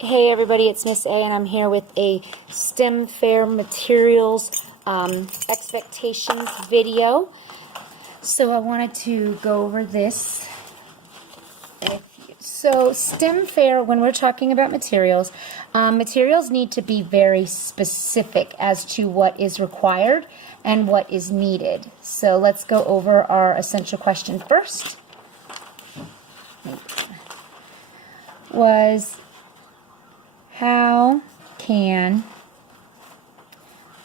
Hey everybody, it's Miss A and I'm here with a STEM Fair materials expectations video. So I wanted to go over this. So STEM Fair, when we're talking about materials, materials need to be very specific as to what is required and what is needed. So let's go over our essential question first. Was, how can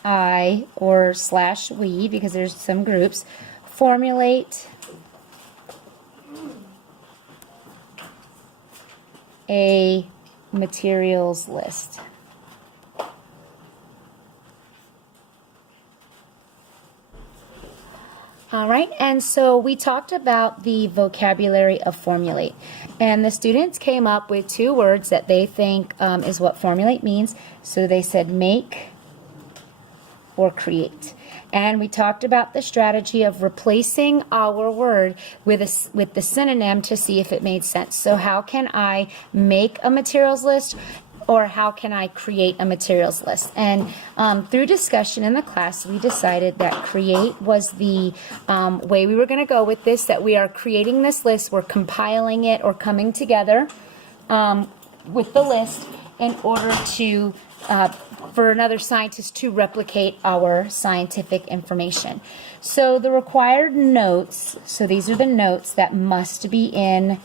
I, or slash we, because there's some groups, formulate a materials list? All right, and so we talked about the vocabulary of formulate, and the students came up with two words that they think is what formulate means. So they said make or create, and we talked about the strategy of replacing our word with the synonym to see if it made sense. So how can I make a materials list, or how can I create a materials list? And through discussion in the class, we decided that create was the way we were going to go with this, that we are creating this list, we're compiling it or coming together with the list in order to, for another scientist to replicate our scientific information. So the required notes, so these are the notes that must be in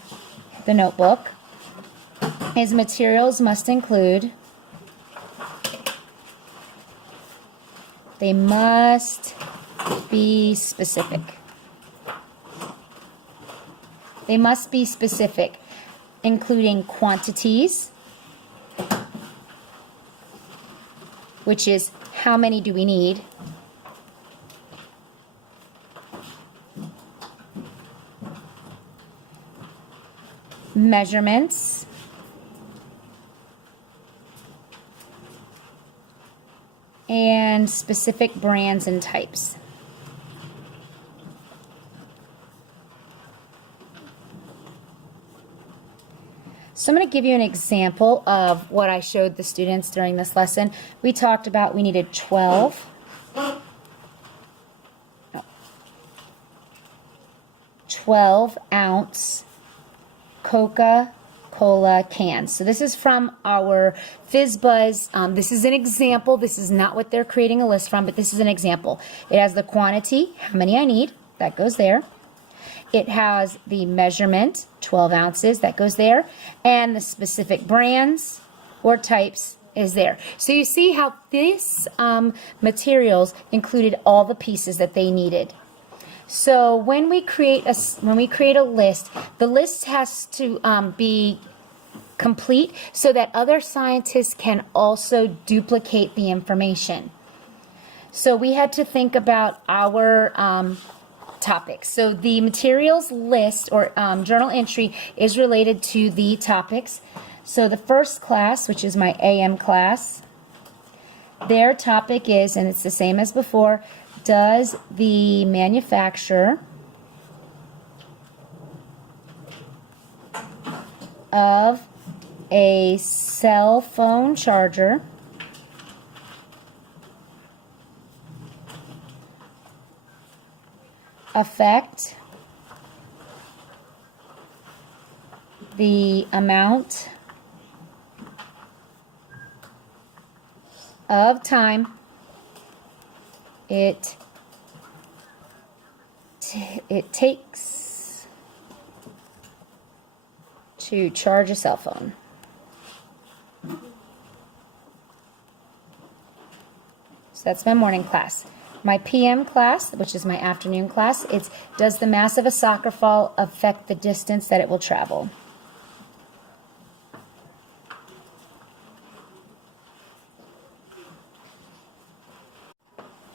the notebook. His materials must include, they must be specific. They must be specific, including quantities, which is how many do we need, measurements, and specific brands and types. So I'm going to give you an example of what I showed the students during this lesson. We talked about we needed 12 ounce Coca-Cola cans. So this is from our FizzBuzz. This is an example. This is not what they're creating a list from, but this is an example. It has the quantity, how many I need, that goes there. It has the measurement, 12 ounces, that goes there. And the specific brands or types is there. So you see how this materials included all the pieces that they needed. So when we create a list, the list has to be complete so that other scientists can also duplicate the information. So we had to think about our topics. So the materials list or journal entry is related to the topics. So the first class, which is my AM class, their topic is, and it's the same as before, does the manufacturer of a cell phone charger affect the amount of time it takes to charge a cell phone? So that's my morning class. My PM class, which is my afternoon class, it's does the mass of a soccer ball affect the distance that it will travel?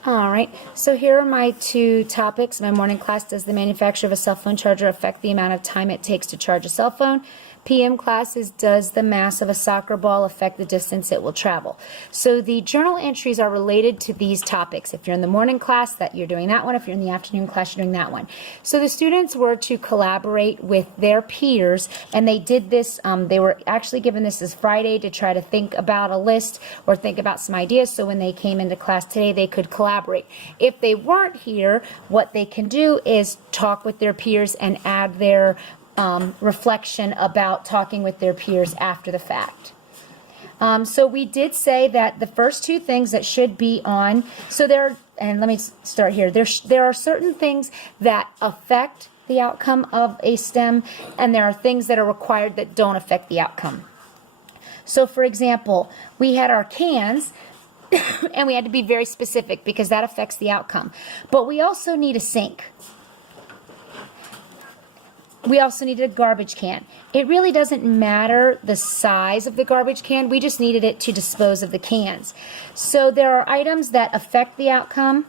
All right, so here are my two topics. My morning class, does the manufacture of a cell phone charger affect the amount of time it takes to charge a cell phone? PM class is, does the mass of a soccer ball affect the distance it will travel? So the journal entries are related to these topics. If you're in the morning class, that you're doing that one. If you're in the afternoon class, you're doing that one. So the students were to collaborate with their peers, and they did this. They were actually given this as Friday to try to think about a list or think about some ideas, so when they came into class today, they could collaborate. If they weren't here, what they can do is talk with their peers and add their reflection about talking with their peers after the fact. So we did say that the first two things that should be on, so there, and let me start here, there are certain things that affect the outcome of a STEM, and there are things that are required that don't affect the outcome. So for example, we had our cans, and we had to be very specific because that affects the outcome. But we also need a sink. We also needed a garbage can. It really doesn't matter the size of the garbage can. We just needed it to dispose of the cans. So there are items that affect the outcome,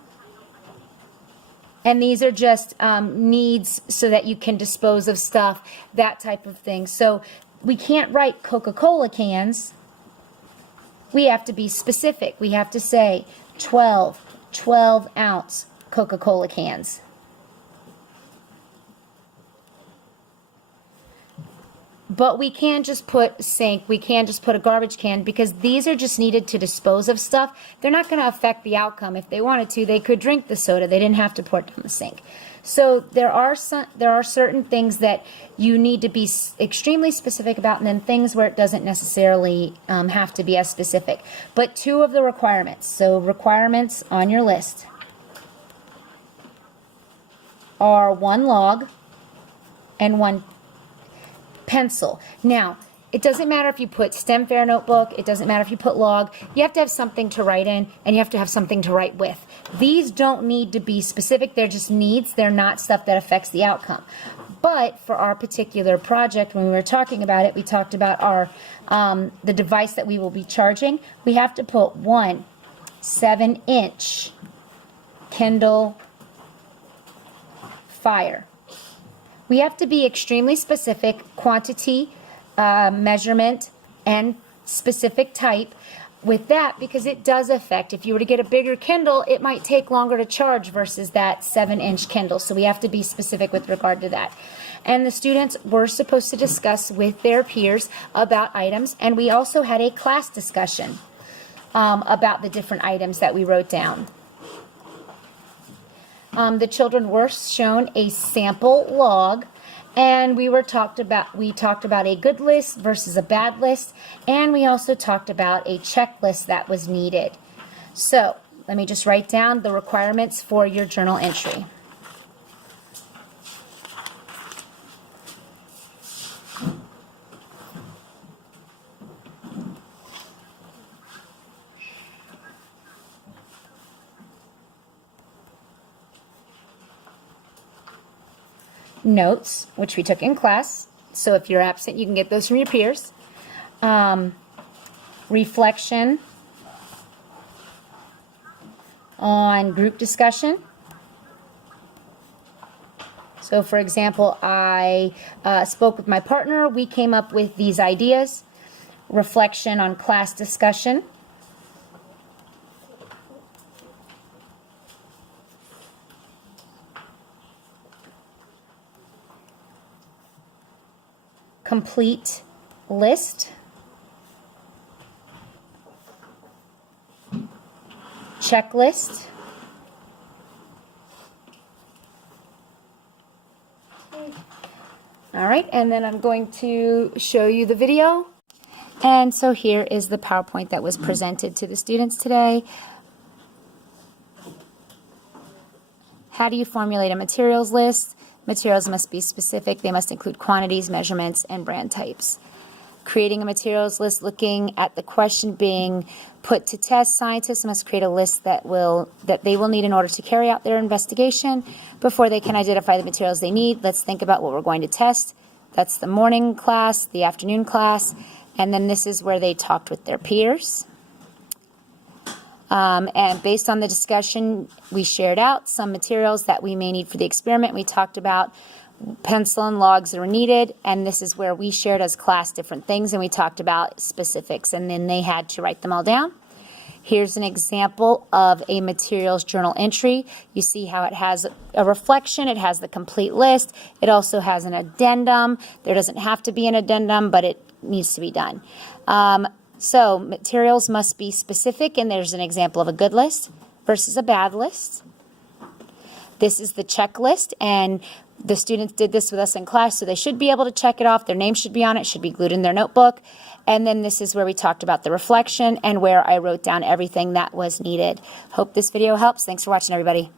and these are just needs so that you can dispose of stuff, that type of thing. So we can't write Coca-Cola cans. We have to be specific. We have to say 12-ounce Coca-Cola cans. But we can't just put sink, we can't just put a garbage can, because these are just needed to dispose of stuff. They're not going to affect the outcome. If they wanted to, they could drink the soda. They didn't have to pour it down the sink. So there are certain things that you need to be extremely specific about, and then things where it doesn't necessarily have to be as specific. But two of the requirements, so requirements on your list, are 1 log and 1 pencil. Now, it doesn't matter if you put STEM Fair notebook, it doesn't matter if you put log, you have to have something to write in, and you have to have something to write with. These don't need to be specific, they're just needs, they're not stuff that affects the outcome. But for our particular project, when we were talking about it, we talked about our the device that we will be charging. We have to put 1 7-inch Kindle Fire. We have to be extremely specific, quantity, measurement, and specific type with that, because it does affect. If you were to get a bigger Kindle, it might take longer to charge versus that 7-inch Kindle. So we have to be specific with regard to that. And the students were supposed to discuss with their peers about items, and we also had a class discussion about the different items that we wrote down. The children were shown a sample log, and we talked about a good list versus a bad list, and we also talked about a checklist that was needed. So let me just write down the requirements for your journal entry. Notes, which we took in class, so if you're absent, you can get those from your peers. Reflection on group discussion. So for example, I spoke with my partner, we came up with these ideas. Reflection on class discussion. Complete list. Checklist. All right, and then I'm going to show you the video. And so here is the PowerPoint that was presented to the students today. How do you formulate a materials list? Materials must be specific. They must include quantities, measurements, and brand types. Creating a materials list, looking at the question being put to test, scientists must create a list that they will need in order to carry out their investigation before they can identify the materials they need. Let's think about what we're going to test. That's the morning class, the afternoon class, and then this is where they talked with their peers. And based on the discussion, we shared out some materials that we may need for the experiment. We talked about pencil and logs that were needed, and this is where we shared as class different things, and we talked about specifics, and then they had to write them all down. Here's an example of a materials journal entry. You see how it has a reflection, it has the complete list, it also has an addendum. There doesn't have to be an addendum, but it needs to be done. So materials must be specific, and there's an example of a good list versus a bad list. This is the checklist, and the students did this with us in class, so they should be able to check it off. Their name should be on it, should be glued in their notebook. And then this is where we talked about the reflection and where I wrote down everything that was needed. Hope this video helps. Thanks for watching, everybody.